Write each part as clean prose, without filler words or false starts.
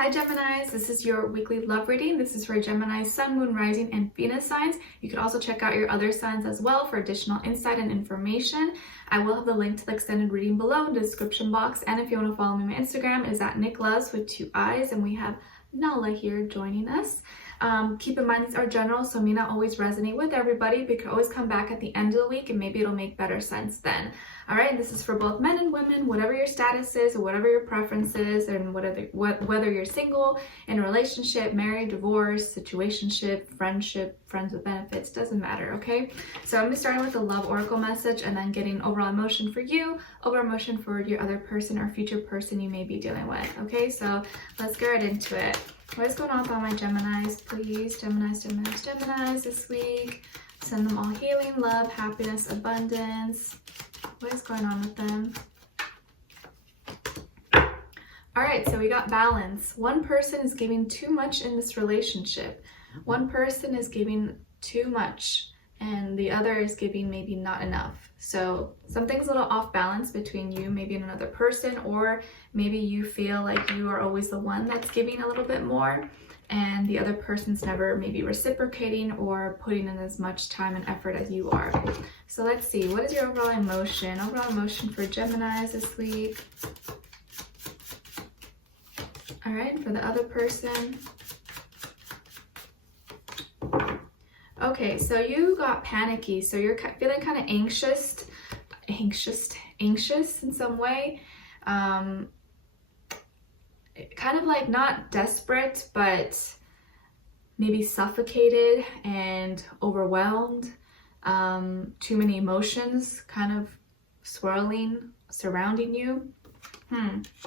Hi Geminis, this is your weekly love reading. This is for Gemini, Sun, Moon, Rising, and Venus signs. You can also check out your other signs as well for additional insight and information. I will have the link to the extended reading below in the description box. And if you want to follow me on my Instagram, it is at Nicloves with 2 eyes. And we have Nala here joining us. Keep in mind these are general, so may not always resonate with everybody, but you can always come back at the end of the week and maybe it'll make better sense then. All right, this is for both men and women, whatever your status is or whatever your preference is, and whether you're single, in a relationship, married, divorced, situationship, friendship, friends with benefits, doesn't matter, okay? So I'm gonna be starting with the love oracle message and then getting overall emotion for you, overall emotion for your other person or future person you may be dealing with, okay? So let's get right into it. What is going on with all my Geminis, please? Geminis this week. Send them all healing, love, happiness, abundance. What is going on with them? All right, so we got balance. One person is giving too much in this relationship. One person is giving too much and the other is giving maybe not enough. So something's a little off balance between you, maybe and another person, or maybe you feel like you are always the one that's giving a little bit more and the other person's never maybe reciprocating or putting in as much time and effort as you are. So let's see, what is your overall emotion? Overall emotion for Geminis this week. All right, for the other person. Okay, so you got panicky. So you're feeling kind of anxious in some way. Kind of like not desperate, but maybe suffocated and overwhelmed. Too many emotions kind of surrounding you.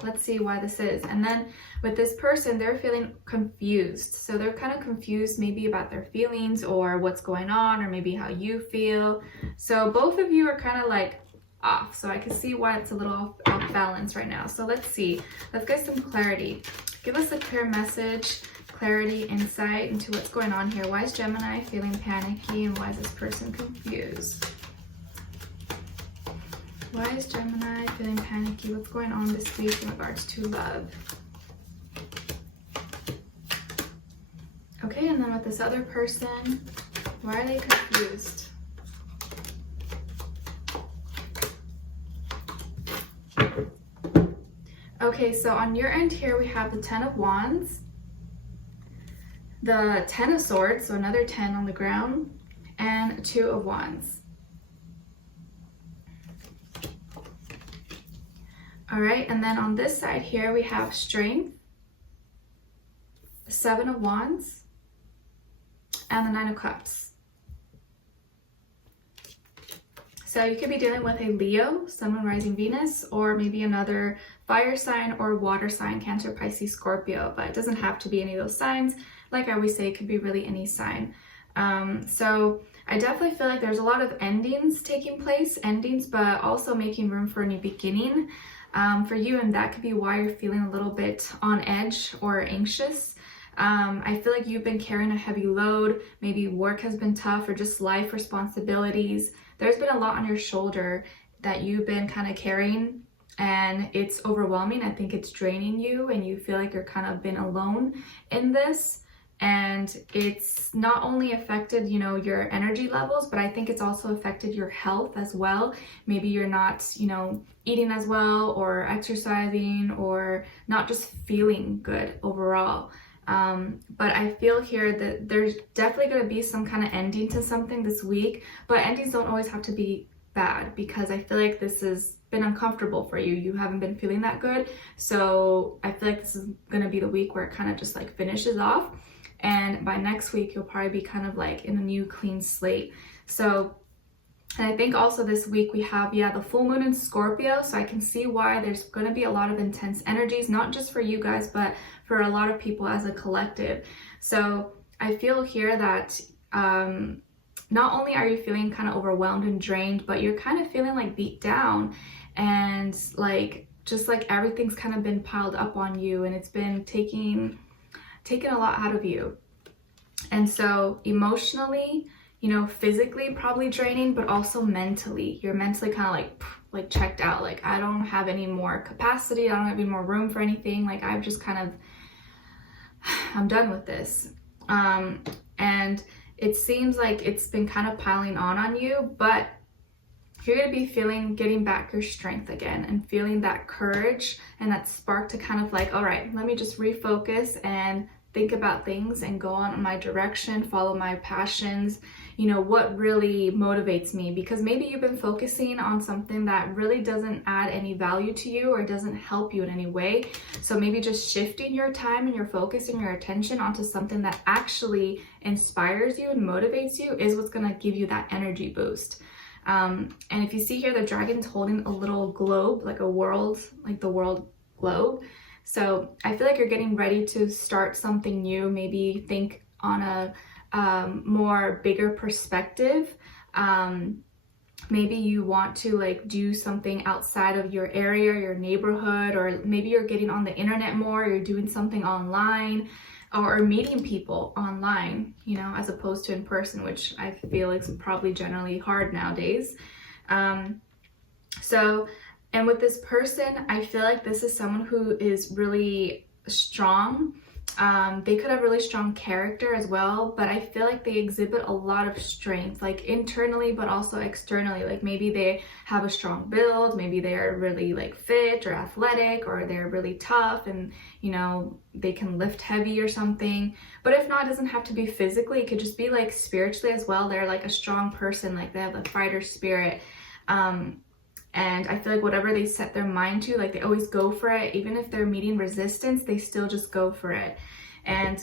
Let's see why this is. And then with this person, they're feeling confused. So they're kind of confused maybe about their feelings or what's going on or maybe how you feel. So both of you are kind of like off. So I can see why it's a little off balance right now. So let's see. Let's get some clarity. Give us a clear message, clarity, insight into what's going on here. Why is Gemini feeling panicky and why is this person confused? Why is Gemini feeling panicky? What's going on this week in regards to love? Okay, and then with this other person, why are they confused? Okay, so on your end here, we have the 10 of Wands, the 10 of Swords, so another 10 on the ground, and 2 of Wands. All right, and then on this side here, we have Strength, the 7 of Wands, and the 9 of Cups. So you could be dealing with a Leo, Sun, Moon, Rising, Venus, or maybe another fire sign or water sign, Cancer, Pisces, Scorpio, but it doesn't have to be any of those signs. Like I always say, it could be really any sign. So I definitely feel like there's a lot of endings taking place, but also making room for a new beginning for you, and that could be why you're feeling a little bit on edge or anxious. I feel like you've been carrying a heavy load, maybe work has been tough or just life responsibilities. There's been a lot on your shoulder that you've been kind of carrying and it's overwhelming. I think it's draining you and you feel like you're kind of been alone in this. And it's not only affected, you know, your energy levels, but I think it's also affected your health as well. Maybe you're not, you know, eating as well or exercising or not just feeling good overall. But I feel here that there's definitely going to be some kind of ending to something this week, but endings don't always have to be bad because I feel like this has been uncomfortable for you. You haven't been feeling that good. So I feel like this is going to be the week where it kind of just like finishes off. And by next week, you'll probably be kind of like in a new clean slate. So, and I think also this week we have, the full moon in Scorpio. So I can see why there's going to be a lot of intense energies, not just for you guys, but for a lot of people as a collective. So I feel here that not only are you feeling kind of overwhelmed and drained, but you're kind of feeling like beat down and like, just like everything's kind of been piled up on you and it's been taking a lot out of you. And so emotionally, you know, physically probably draining, but also mentally. You're mentally kind of like checked out. Like, I don't have any more capacity. I don't have any more room for anything. Like, I've just kind of I'm done with this. And it seems like it's been kind of piling on you, but you're going to be getting back your strength again and feeling that courage and that spark to kind of like, all right, let me just refocus and think about things and go on my direction, follow my passions, you know, what really motivates me. Because maybe you've been focusing on something that really doesn't add any value to you or doesn't help you in any way. So maybe just shifting your time and your focus and your attention onto something that actually inspires you and motivates you is what's going to give you that energy boost. And if you see here, the dragon's holding a little globe, like a world, like the world globe. So I feel like you're getting ready to start something new, maybe think on a more bigger perspective. Maybe you want to like do something outside of your area, your neighborhood, or maybe you're getting on the internet more, you're doing something online, or meeting people online, you know, as opposed to in person, which I feel is probably generally hard nowadays. And with this person, I feel like this is someone who is really strong. They could have really strong character as well, but I feel like they exhibit a lot of strength, like internally, but also externally. Like maybe they have a strong build, maybe they're really like fit or athletic, or they're really tough and, you know, they can lift heavy or something. But if not, it doesn't have to be physically. It could just be like spiritually as well. They're like a strong person, like they have a fighter spirit. And I feel like whatever they set their mind to, like they always go for it. Even if they're meeting resistance, they still just go for it. And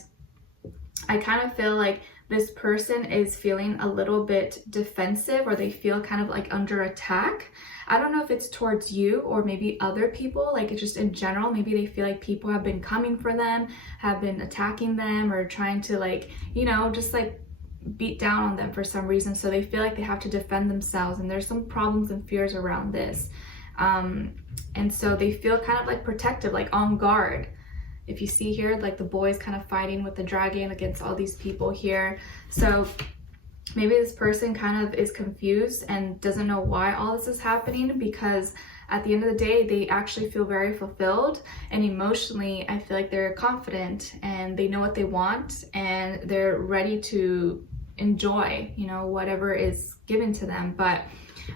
I kind of feel like this person is feeling a little bit defensive, or they feel kind of like under attack. I don't know if it's towards you or maybe other people, like it's just in general. Maybe they feel like people have been coming for them, have been attacking them, or trying to like, you know, just like beat down on them for some reason. So they feel like they have to defend themselves, and there's some problems and fears around this. And so they feel kind of like protective, like on guard. If you see here, like the boy's kind of fighting with the dragon against all these people here. So maybe this person kind of is confused and doesn't know why all this is happening, because at the end of the day, they actually feel very fulfilled, and emotionally, I feel like they're confident and they know what they want and they're ready to enjoy, you know, whatever is given to them. But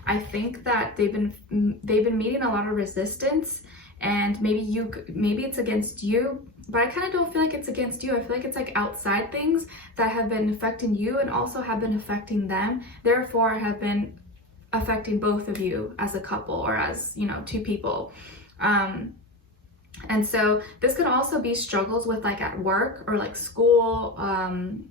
I think that they've been meeting a lot of resistance, and maybe it's against you, but I kind of don't feel like it's against you. I feel like it's like outside things that have been affecting you and also have been affecting them, therefore have been affecting both of you as a couple, or as, you know, two people. And so this could also be struggles with like at work or like school,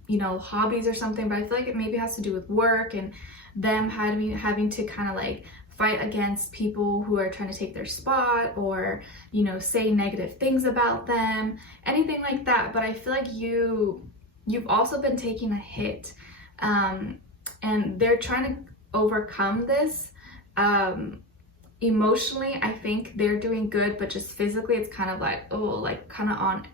you know, hobbies or something, but I feel like it maybe has to do with work and them having to kind of like fight against people who are trying to take their spot, or, you know, say negative things about them, anything like that. But I feel like you've also been taking a hit, and they're trying to overcome this. Emotionally, I think they're doing good, but just physically it's kind of like, oh, like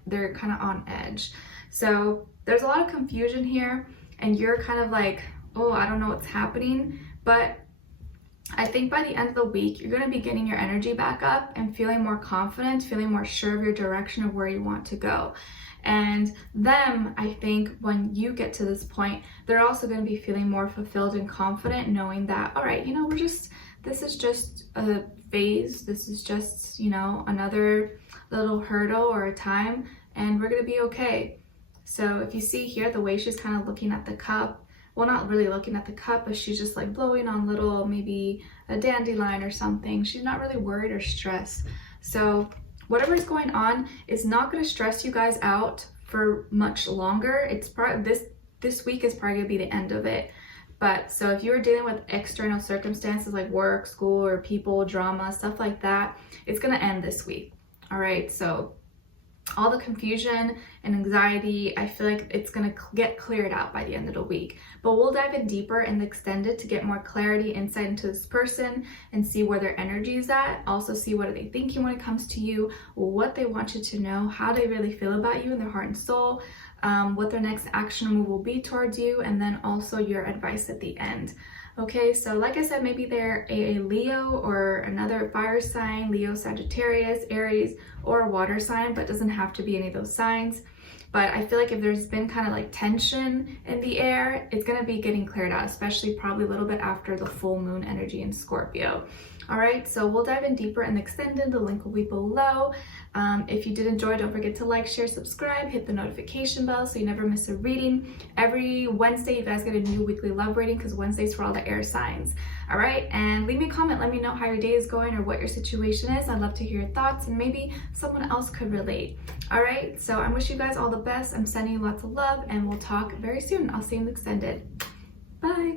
they're kind of on edge. So there's a lot of confusion here, and you're kind of like, oh, I don't know what's happening. But I think by the end of the week, you're going to be getting your energy back up and feeling more confident, feeling more sure of your direction of where you want to go. And them, I think when you get to this point, they're also going to be feeling more fulfilled and confident, knowing that, all right, you know, this is just a phase. This is just, you know, another little hurdle or a time, and we're going to be okay. So if you see here, the way she's kind of looking at the cup, well, not really looking at the cup, but she's just like blowing on little, maybe a dandelion or something. She's not really worried or stressed. So whatever's going on is not going to stress you guys out for much longer. It's this week is probably going to be the end of it. But so if you're dealing with external circumstances like work, school, or people, drama, stuff like that, it's going to end this week. All right. So all the confusion and anxiety, I feel like it's going to get cleared out by the end of the week. But we'll dive in deeper and extend it to get more clarity, insight into this person, and see where their energy is at. Also see what are they thinking when it comes to you, what they want you to know, how they really feel about you in their heart and soul, what their next action move will be towards you, and then also your advice at the end. Okay, so like I said, maybe they're a Leo or another fire sign, Leo, Sagittarius, Aries, or a water sign, but doesn't have to be any of those signs. But I feel like if there's been kind of like tension in the air, it's going to be getting cleared out, especially probably a little bit after the full moon energy in Scorpio. All right, so we'll dive in deeper in the extended. The link will be below. If you did enjoy, don't forget to like, share, subscribe, hit the notification bell so you never miss a reading. Every Wednesday, you guys get a new weekly love reading because Wednesday's for all the air signs. All right, and leave me a comment. Let me know how your day is going or what your situation is. I'd love to hear your thoughts, and maybe someone else could relate. All right, so I'm wishing you guys all the best. I'm sending you lots of love, and we'll talk very soon. I'll see you in the extended. Bye.